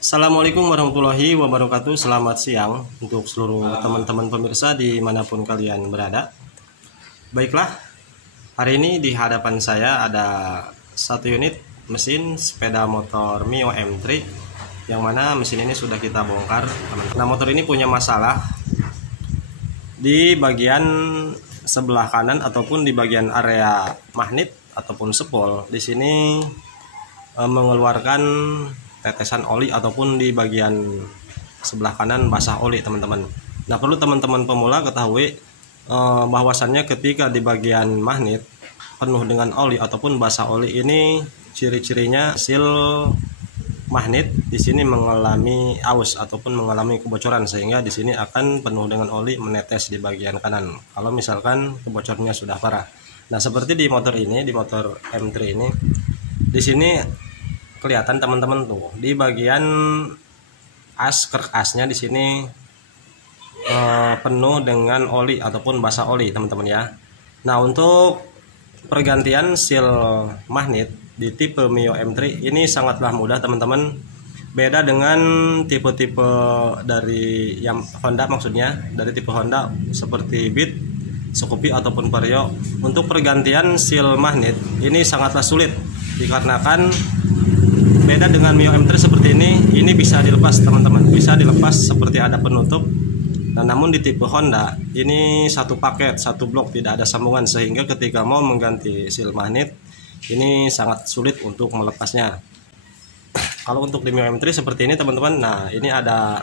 Assalamualaikum warahmatullahi wabarakatuh. Selamat siang untuk seluruh teman-teman pemirsa dimanapun kalian berada. Baiklah, hari ini di hadapan saya ada satu unit mesin sepeda motor Mio M3, yang mana mesin ini sudah kita bongkar. Nah, motor ini punya masalah di bagian sebelah kanan ataupun di bagian area magnet ataupun spol. Di sini mengeluarkan tetesan oli ataupun di bagian sebelah kanan basah oli, teman-teman. Nah, perlu teman-teman pemula ketahui bahwasannya ketika di bagian magnet penuh dengan oli ataupun basah oli, ini ciri-cirinya sil magnet di sini mengalami aus ataupun mengalami kebocoran, sehingga di sini akan penuh dengan oli menetes di bagian kanan kalau misalkan kebocorannya sudah parah. Nah, seperti di motor ini, di motor M3 ini, di sini kelihatan teman-teman tuh di bagian kerk asnya di sini penuh dengan oli ataupun basah oli, teman-teman ya. Nah, untuk pergantian seal magnet di tipe Mio M3 ini sangatlah mudah, teman-teman. Beda dengan tipe-tipe dari yang Honda, maksudnya dari tipe Honda seperti Beat, Scoopy ataupun Vario. Untuk pergantian seal magnet ini sangatlah sulit dikarenakan beda dengan Mio M3 seperti ini bisa dilepas, teman-teman, bisa dilepas seperti ada penutup. Nah, namun di tipe Honda ini satu paket, satu blok, tidak ada sambungan, sehingga ketika mau mengganti seal magnet ini sangat sulit untuk melepasnya. Kalau untuk di Mio M3 seperti ini, teman-teman, nah ini ada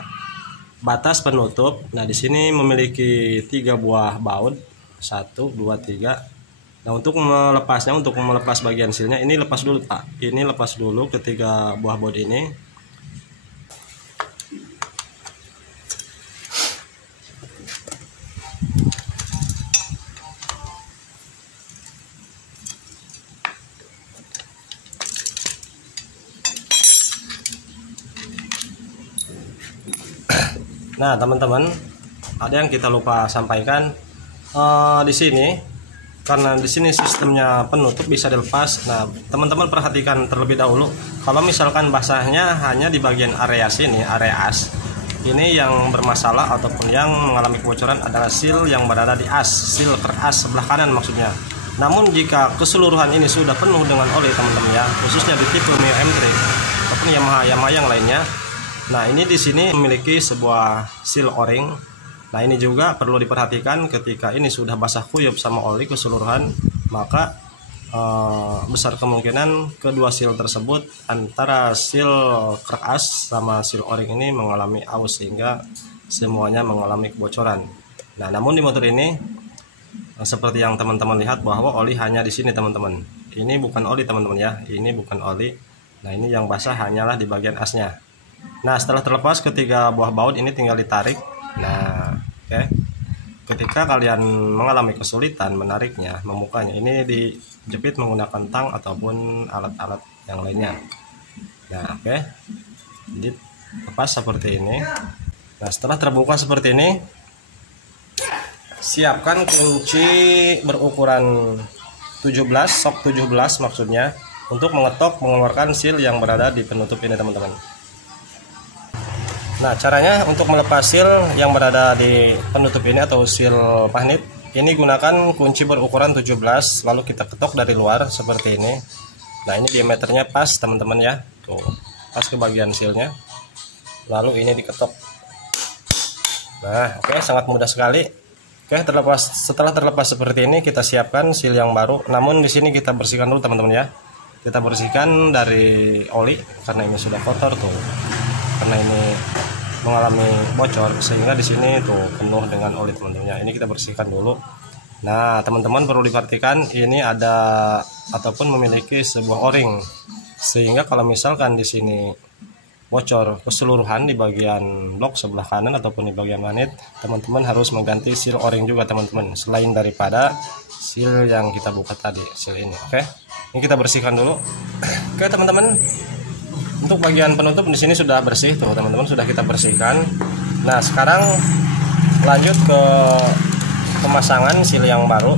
batas penutup. Nah, di sini memiliki 3 buah baut, 1, 2, 3. Nah, untuk melepasnya, untuk melepas bagian sealnya, ini lepas dulu, Pak. Ini lepas dulu ketiga buah baut ini. Nah, teman-teman, ada yang kita lupa sampaikan di sini. Karena di sini sistemnya penutup bisa dilepas. Nah, teman-teman perhatikan terlebih dahulu. Kalau misalkan basahnya hanya di bagian area sini, area as, ini yang bermasalah ataupun yang mengalami kebocoran adalah seal yang berada di as, seal kerk as sebelah kanan maksudnya. Namun jika keseluruhan ini sudah penuh dengan oli, teman-teman ya, khususnya di tipe Mio M3 ataupun Yamaha yang lainnya. Nah, ini di sini memiliki sebuah seal o-ring. Nah, ini juga perlu diperhatikan ketika ini sudah basah kuyup sama oli keseluruhan, maka besar kemungkinan kedua seal tersebut antara seal kerk as sama seal o-ring ini mengalami aus, sehingga semuanya mengalami kebocoran. Nah, namun di motor ini seperti yang teman-teman lihat bahwa oli hanya di sini, teman-teman. Ini bukan oli, teman-teman ya. Ini bukan oli. Nah, ini yang basah hanyalah di bagian asnya. Nah, setelah terlepas ketiga buah baut ini tinggal ditarik. Nah, oke. Ketika kalian mengalami kesulitan menariknya, membukanya, ini dijepit menggunakan tang ataupun alat-alat yang lainnya. Nah, oke. Jadi lepas seperti ini. Nah, setelah terbuka seperti ini, siapkan kunci berukuran 17, sok 17 maksudnya, untuk mengetok mengeluarkan seal yang berada di penutup ini, teman-teman. Nah, caranya untuk melepas seal yang berada di penutup ini atau seal magnet ini, gunakan kunci berukuran 17, lalu kita ketok dari luar seperti ini. Nah, ini diameternya pas, teman-teman ya, tuh pas ke bagian sealnya, lalu ini diketok. Nah, oke, sangat mudah sekali. Oke, setelah terlepas seperti ini, kita siapkan seal yang baru. Namun di sini kita bersihkan dulu, teman-teman ya. Kita bersihkan dari oli karena ini sudah kotor tuh. Karena ini mengalami bocor, sehingga di sini tuh penuh dengan oli, teman-teman. Ini kita bersihkan dulu. Nah, teman-teman perlu diperhatikan, ini ada ataupun memiliki sebuah o-ring, sehingga kalau misalkan di sini bocor keseluruhan di bagian blok sebelah kanan ataupun di bagian magnet, teman-teman harus mengganti seal o-ring juga, teman-teman, selain daripada seal yang kita buka tadi, seal ini. Oke, ini kita bersihkan dulu. Oke, teman-teman, untuk bagian penutup di sini sudah bersih tuh, teman-teman, sudah kita bersihkan. Nah, sekarang lanjut ke pemasangan seal yang baru.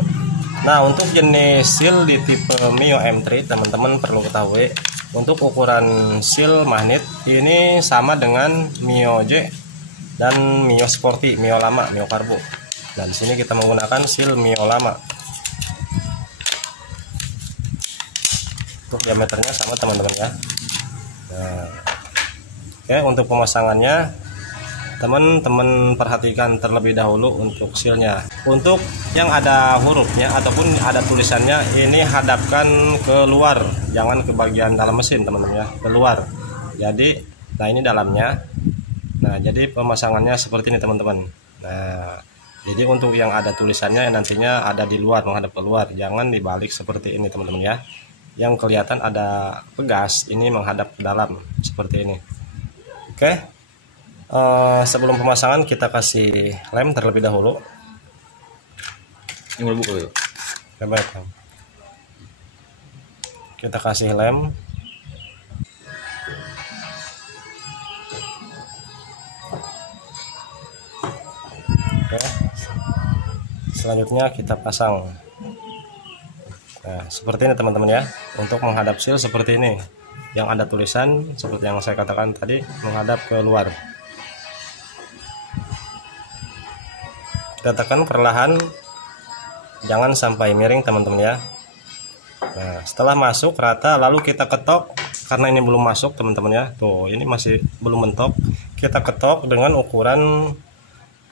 Nah, untuk jenis seal di tipe Mio M3, teman-teman perlu ketahui Untuk ukuran seal magnet ini sama dengan Mio J dan Mio Sporty, Mio lama, Mio Karbo. Nah, di sini kita menggunakan seal Mio lama. Untuk diameternya sama teman-teman ya. Nah, oke, untuk pemasangannya teman-teman perhatikan terlebih dahulu untuk sealnya. Untuk yang ada hurufnya ataupun ada tulisannya, ini hadapkan keluar, jangan ke bagian dalam mesin teman-teman ya, keluar. Jadi, nah ini dalamnya. Nah, jadi pemasangannya seperti ini teman-teman. Nah, jadi untuk yang ada tulisannya nantinya ada di luar, menghadap keluar, jangan dibalik seperti ini teman-teman ya. Yang kelihatan ada pegas, ini menghadap ke dalam seperti ini. Oke. Sebelum pemasangan kita kasih lem terlebih dahulu. Ini mau buka yuk. Baik. Kita kasih lem. Oke. Selanjutnya kita pasang. Nah, seperti ini teman-teman ya. Untuk menghadap seal seperti ini. Yang ada tulisan seperti yang saya katakan tadi, menghadap ke luar. Kita tekan perlahan, jangan sampai miring teman-teman ya. Nah, setelah masuk rata lalu kita ketok, karena ini belum masuk teman-teman ya. Tuh, ini masih belum mentok. Kita ketok dengan ukuran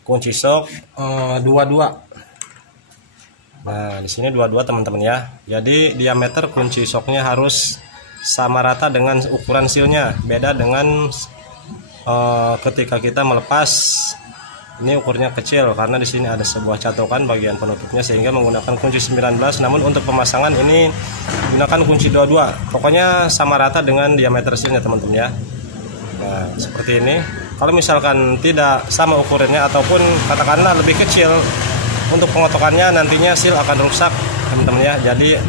kunci sok 22. Nah, di sini 22 teman-teman ya. Jadi diameter kunci soknya harus sama rata dengan ukuran sealnya. Beda dengan ketika kita melepas. Ini ukurnya kecil karena di sini ada sebuah catokan bagian penutupnya sehingga menggunakan kunci 19. Namun untuk pemasangan ini gunakan kunci 22. Pokoknya sama rata dengan diameter sealnya teman-teman ya. Nah, seperti ini. Kalau misalkan tidak sama ukurannya ataupun katakanlah lebih kecil, untuk pengotokannya nantinya seal akan rusak teman-teman ya. Jadi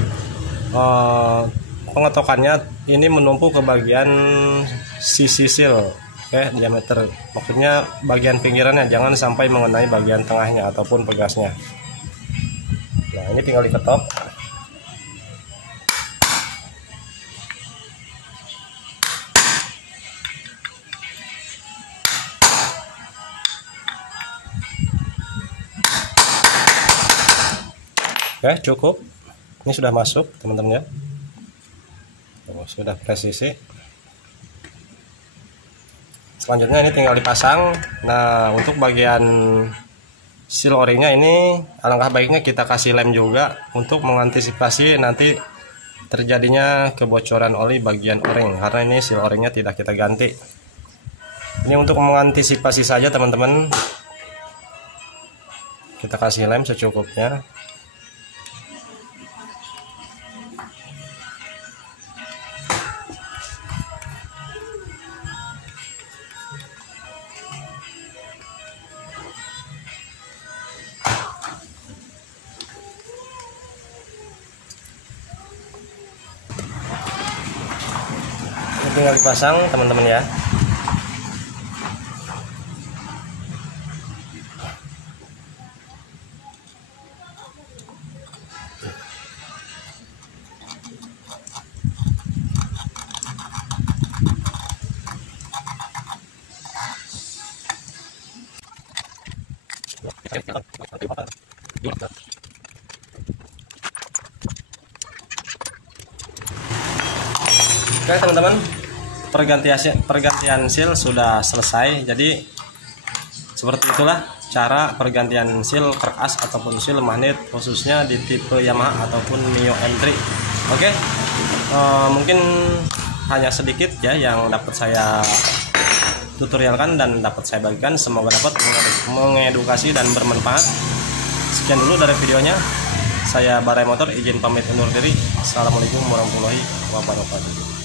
pengotokannya ini menumpuk ke bagian sisi seal. Oke, diameter, maksudnya bagian pinggirannya, jangan sampai mengenai bagian tengahnya ataupun pegasnya. Nah, ini tinggal diketok. Oke, cukup. Ini sudah masuk teman-teman ya. Sudah presisi. Selanjutnya ini tinggal dipasang. Nah, untuk bagian seal o-ringnya ini alangkah baiknya kita kasih lem juga untuk mengantisipasi nanti terjadinya kebocoran oli bagian o-ring, karena ini seal o-ringnya tidak kita ganti. Ini untuk mengantisipasi saja teman-teman. Kita kasih lem secukupnya. Tinggal dipasang teman-teman ya. Oke teman-teman, pergantian seal sudah selesai. Jadi seperti itulah cara pergantian seal keras ataupun seal magnet khususnya di tipe Yamaha ataupun Mio M3. Oke, mungkin hanya sedikit ya yang dapat saya tutorialkan dan dapat saya bagikan. Semoga dapat mengedukasi dan bermanfaat. Sekian dulu dari videonya. Saya Barai Motor izin pamit undur diri. Assalamualaikum warahmatullahi wabarakatuh.